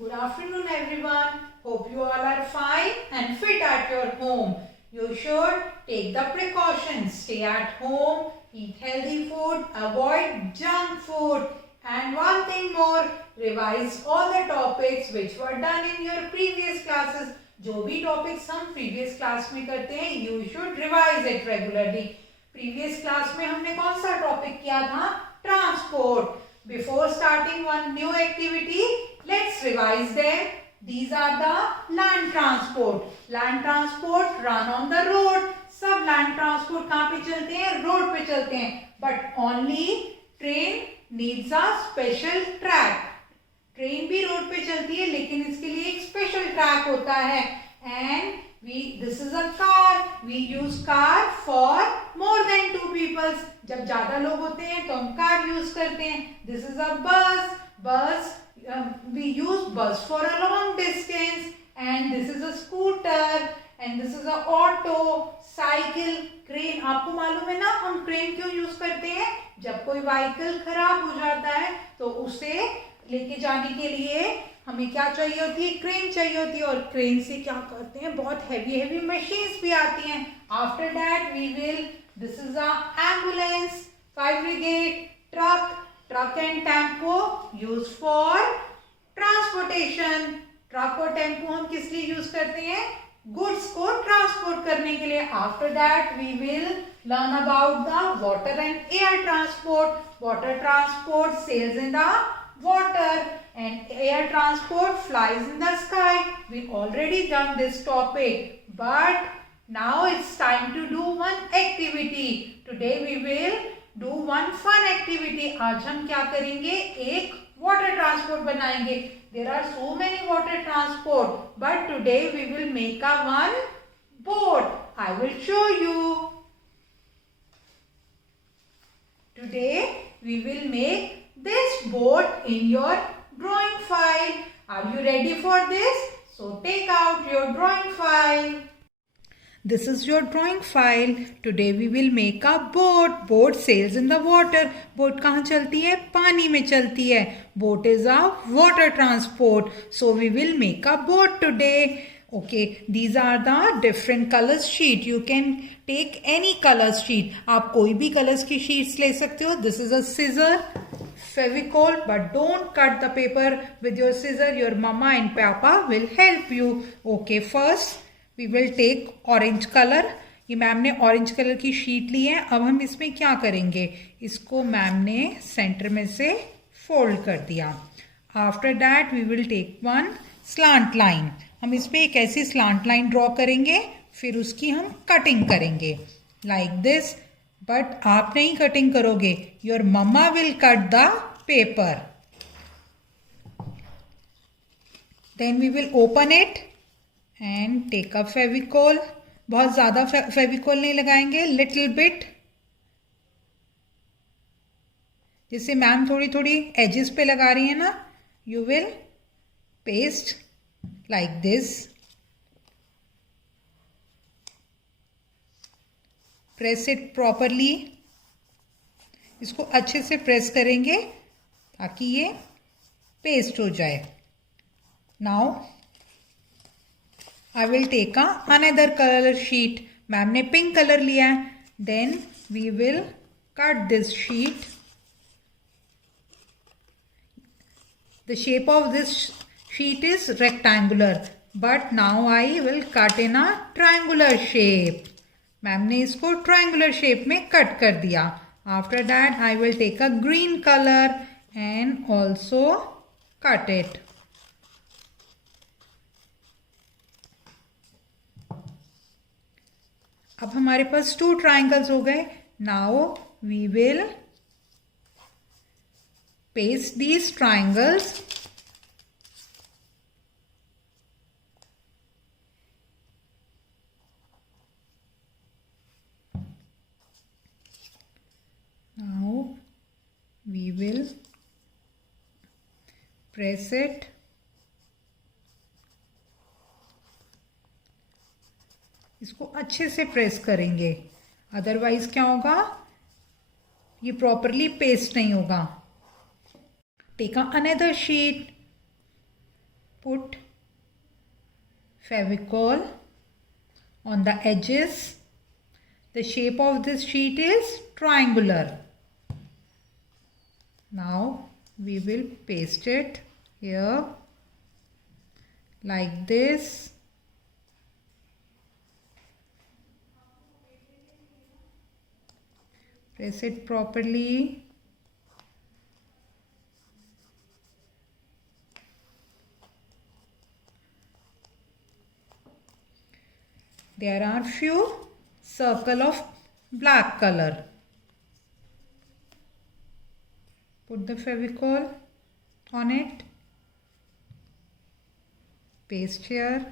Good afternoon, everyone. Hope you all are fine and fit at your home. You should take the precautions. Stay at home, eat healthy food, avoid junk food. And one thing more, revise all the topics which were done in your previous classes. जो भी topics हम previous class में करते हैं, you should revise it regularly. Previous class में हमने कौन सा topic किया था? Transport. Before starting one new activity, let's revise them. These are the land transport. Land transport run on the road. सब land transport कहाँ पे चलते हैं? Road पे चलते हैं. But only train needs a special track. Train भी road पे चलती है लेकिन इसके लिए एक स्पेशल ट्रैक होता है. And this is a car. We use car for more than 2 people. जब ज्यादा लोग होते हैं तो हम कार यूज करते हैं. This is a bus. We use bus for a long distance. And this is a scooter. And this is a auto, cycle, crane. आपको मालूम है ना हम क्रेन क्यों यूज करते हैं? जब कोई व्हीकल खराब हो जाता है तो उसे लेके जाने के लिए हमें क्या चाहिए होती है? क्रेन चाहिए होती है. और क्रेन से क्या करते हैं? बहुत हैवी मशीन्स भी आती हैं. After that we will this is a ambulance, fire brigade, truck and tempo use for transportation. Truck और टेम्पो हम किस लिए यूज करते हैं? गुड्स को ट्रांसपोर्ट करने के लिए. After that we will learn about the water and air transport. Water transport sails in the water and air transport flies in the sky. We already done this topic, but now it's time to do one activity. Today we will do one fun activity. आज हम क्या करेंगे? एक water transport बनाएंगे. There are so many water transport, but today we will make a one boat. I will show you. Today we will make this boat in your drawing file. Are you ready for this? So take out your drawing file. This is your drawing file. Today we will make a boat. Boat sails in the water. Boat कहाँ चलती है? पानी में चलती है. Boat is a water transport. So we will make a boat today. Okay, these are the different colors sheet. You can take any color sheet. आप कोई भी colors की sheets ले सकते हो. This is a scissor, Fevicol, but don't cut the paper with your scissor. Your mama and papa will help you. Okay, first we will take orange color. ये ma'am ने orange colour की sheet ली है. अब हम इसमें क्या करेंगे? इसको मैम ने सेंटर में से फोल्ड कर दिया. After that we will take one slant line. हम इस पे एक ऐसी स्लांट लाइन ड्रॉ करेंगे, फिर उसकी हम कटिंग करेंगे लाइक दिस. बट आप नहीं कटिंग करोगे. Your mamma will cut the paper. Then we will open it and take a Fevicol. बहुत ज्यादा फेविकोल नहीं लगाएंगे, लिटिल बिट. जैसे मैम थोड़ी थोड़ी एजेस पे लगा रही है ना. You will paste like this. Press it properly. इसको अच्छे से प्रेस करेंगे ताकि ये पेस्ट हो जाए. Now I will take another color sheet. Ma'am ने पिंक कलर लिया है. Then we will cut this sheet. The shape of this sheet is rectangular, but now I will cut in a triangular shape. Ma'am ने इसको triangular shape में cut कर दिया. After that I will take a green color and also cut it. अब हमारे पास 2 triangles हो गए. Now we will paste these triangles. Now we will press it. इसको अच्छे से प्रेस करेंगे, अदरवाइज क्या होगा? ये प्रॉपरली पेस्ट नहीं होगा. Take another sheet. Put Fevicol on the edges. The shape of this sheet is triangular. Now we will paste it here like this. Press it properly. There are few circle of black color. Put the Fevicol on it. Paste here.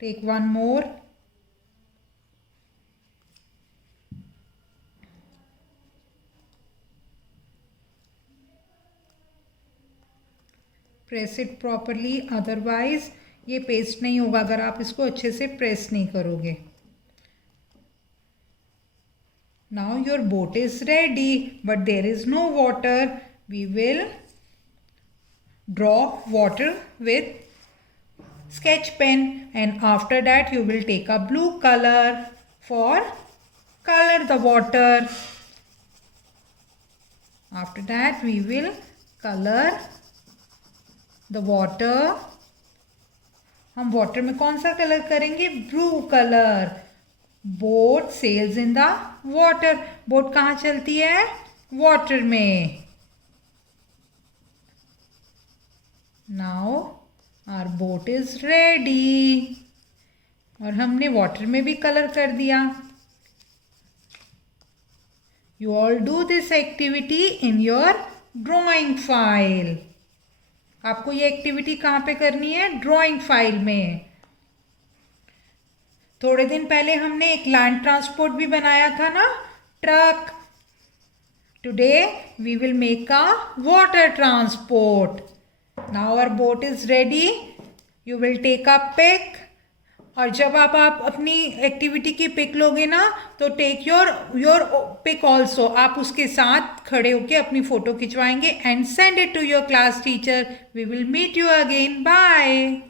Take one more. Press it properly, otherwise ये paste नहीं होगा अगर आप इसको अच्छे से press नहीं करोगे. Now your boat is ready, but there is no water. We will draw water with sketch pen, and after that you will take a blue color for color the water. After that we will color the water. हम water में कौन सा colour करेंगे? Blue colour. Boat sails in the water. Boat कहाँ चलती है? Water में. Now our boat is ready. और हमने वाटर में भी कलर कर दिया. You all do this activity in your drawing file. आपको ये एक्टिविटी कहाँ पे करनी है? ड्राइंग फाइल में. थोड़े दिन पहले हमने एक लैंड ट्रांसपोर्ट भी बनाया था ना, truck. Today we will make a water transport. Now our boat is ready. You will take a pick. और जब आप अपनी एक्टिविटी की पिक लोगे ना, तो टेक योर पिक ऑल्सो. आप उसके साथ खड़े होके अपनी फोटो खिंचवाएंगे and send it to your class teacher. We will meet you again. Bye.